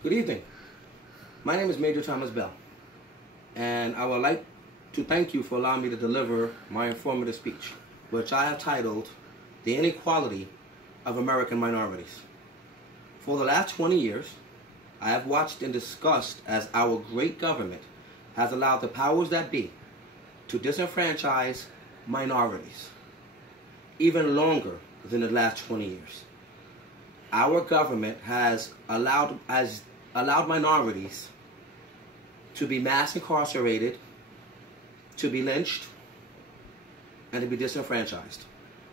Good evening. My name is Major Thomas Bell, and I would like to thank you for allowing me to deliver my informative speech, which I have titled The Inequality of American Minorities. For the last 20 years, I have watched and discussed as our great government has allowed the powers that be to disenfranchise minorities, even longer than the last 20 years. Our government has allowed minorities to be mass incarcerated, to be lynched, and to be disenfranchised.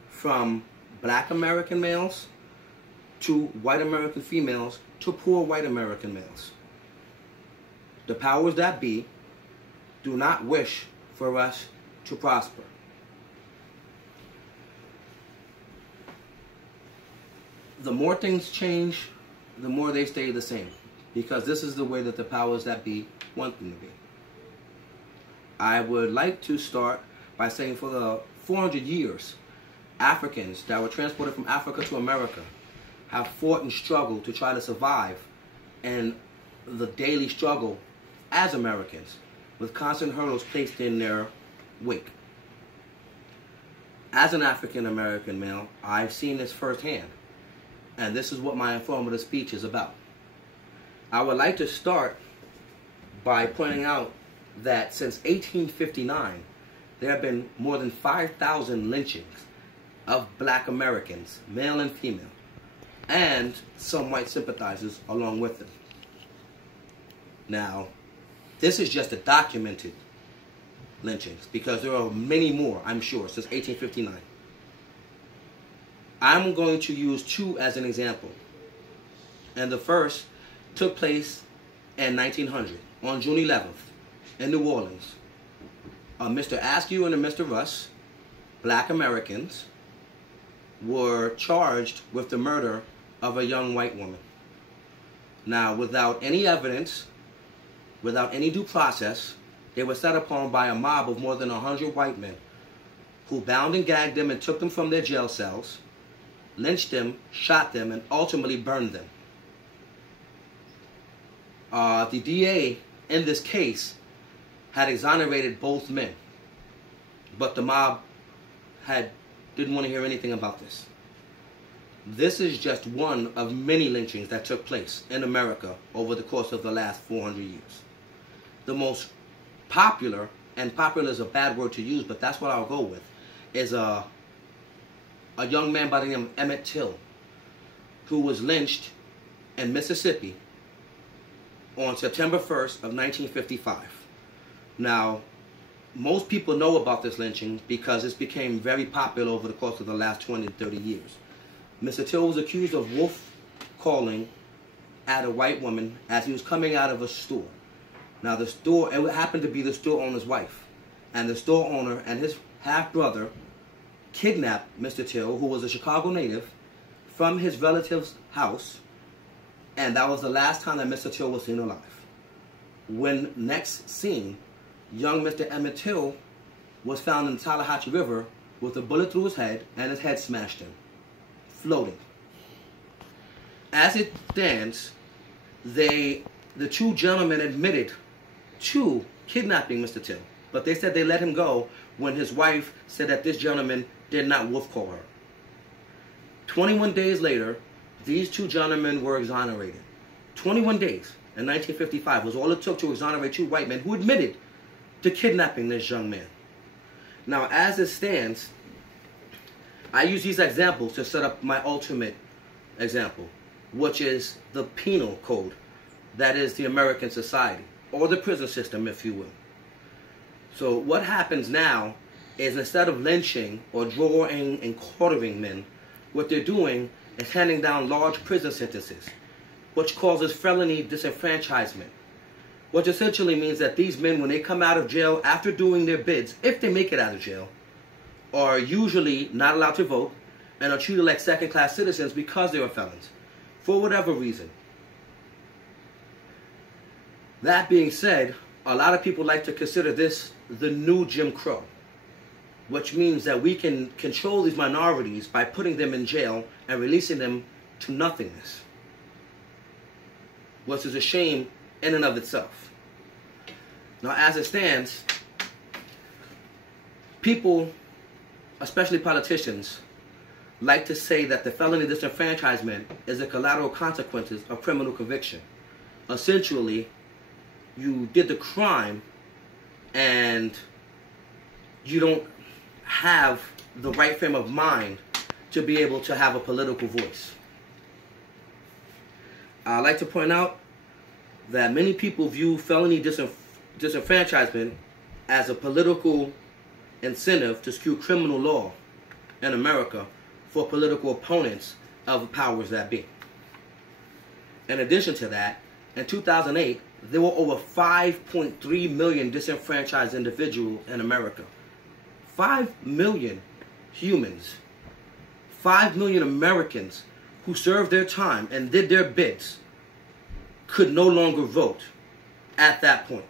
From black American males to white American females to poor white American males. The powers that be do not wish for us to prosper. The more things change, the more they stay the same, because this is the way that the powers that be want them to be. I would like to start by saying for the 400 years, Africans that were transported from Africa to America have fought and struggled to try to survive in the daily struggle as Americans, with constant hurdles placed in their wake. As an African American male, I've seen this firsthand, and this is what my informative speech is about. I would like to start by pointing out that since 1859, there have been more than 5,000 lynchings of black Americans, male and female, and some white sympathizers along with them. Now, this is just the documented lynchings, because there are many more, I'm sure, since 1859. I'm going to use two as an example. And the first took place in 1900, on June 11th, in New Orleans. Mr. Askew and Mr. Russ, black Americans, were charged with the murder of a young white woman. Now, without any evidence, without any due process, they were set upon by a mob of more than 100 white men who bound and gagged them and took them from their jail cells, lynched them, shot them, and ultimately burned them. The DA in this case had exonerated both men, but the mob didn't want to hear anything about this. This is just one of many lynchings that took place in America over the course of the last 400 years. The most popular, and popular is a bad word to use, but that's what I'll go with, is a young man by the name of Emmett Till, who was lynched in Mississippi on September 1st of 1955. Now, most people know about this lynching because this became very popular over the course of the last 20 to 30 years. Mr. Till was accused of wolf calling at a white woman as he was coming out of a store. Now, the store, it happened to be the store owner's wife, and the store owner and his half-brother kidnapped Mr. Till, who was a Chicago native, from his relative's house, and that was the last time that Mr. Till was seen alive. When next seen, young Mr. Emmett Till was found in the Tallahatchie River with a bullet through his head and his head smashed in, floating. As it stands, the two gentlemen admitted to kidnapping Mr. Till, but they said they let him go when his wife said that this gentleman did not wolf call her. 21 days later, these two gentlemen were exonerated. 21 days in 1955 was all it took to exonerate two white men who admitted to kidnapping this young man. Now, as it stands, I use these examples to set up my ultimate example, which is the penal code, that is the American society, or the prison system, if you will. So what happens now is, instead of lynching or drawing and quartering men, what they're doing is handing down large prison sentences, which causes felony disenfranchisement, which essentially means that these men, when they come out of jail after doing their bids, if they make it out of jail, are usually not allowed to vote and are treated like second-class citizens because they are felons, for whatever reason. That being said, a lot of people like to consider this the new Jim Crow, which means that we can control these minorities by putting them in jail and releasing them to nothingness. which is a shame in and of itself. Now, as it stands, people, especially politicians, like to say that the felony disenfranchisement is a collateral consequence of criminal conviction. Essentially, you did the crime and you don't have the right frame of mind to be able to have a political voice. I'd like to point out that many people view felony disenfranchisement as a political incentive to skew criminal law in America for political opponents of the powers that be. In addition to that, in 2008, there were over 5.3 million disenfranchised individuals in America. 5 million humans, 5 million Americans who served their time and did their bits could no longer vote at that point.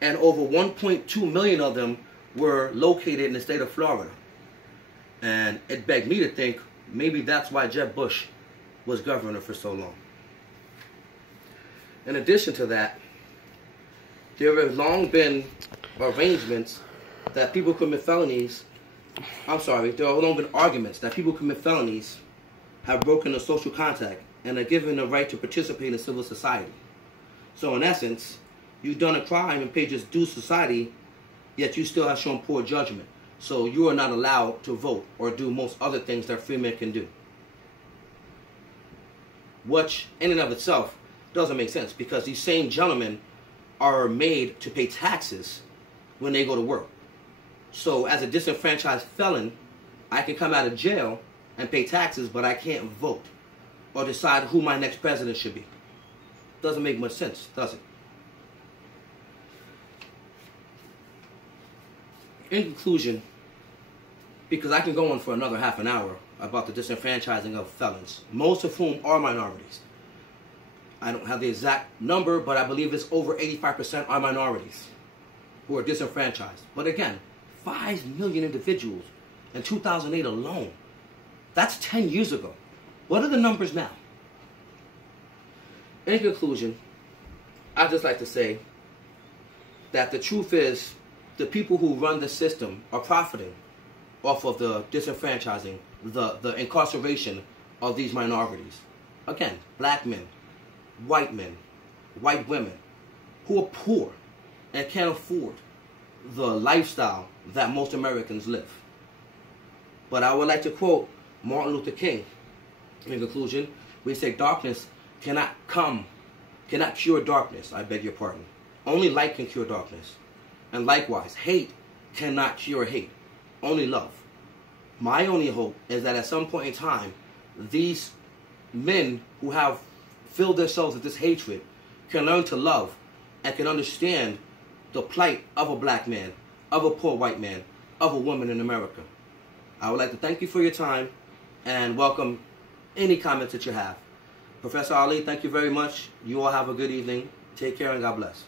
And over 1.2 million of them were located in the state of Florida. And it begged me to think maybe that's why Jeb Bush was governor for so long. In addition to that, there have long been arrangements that people commit felonies. There have long been arguments that people commit felonies, have broken a social contact, and are given the right to participate in civil society. So in essence, you've done a crime and paid just due society, yet you still have shown poor judgment. So you are not allowed to vote or do most other things that free men can do. Which, in and of itself, doesn't make sense, because these same gentlemen are made to pay taxes when they go to work. So as a disenfranchised felon, I can come out of jail and pay taxes, but I can't vote or decide who my next president should be. Doesn't make much sense, does it? In conclusion, because I can go on for another half an hour about the disenfranchising of felons, most of whom are minorities. I don't have the exact number, but I believe it's over 85% are minorities who are disenfranchised. But again, 5 million individuals in 2008 alone. That's 10 years ago. What are the numbers now? In conclusion, I'd just like to say that the truth is the people who run the system are profiting off of the disenfranchising, the incarceration of these minorities. Again, black men, white women, who are poor and can't afford the lifestyle that most Americans live. But I would like to quote Martin Luther King in conclusion. We say darkness cannot cure darkness, I beg your pardon. Only light can cure darkness. And likewise, hate cannot cure hate, only love. My only hope is that at some point in time, these men who have filled themselves with this hatred can learn to love and can understand the plight of a black man, of a poor white man, of a woman in America. I would like to thank you for your time and welcome any comments that you have. Professor Ali, thank you very much. You all have a good evening. Take care and God bless.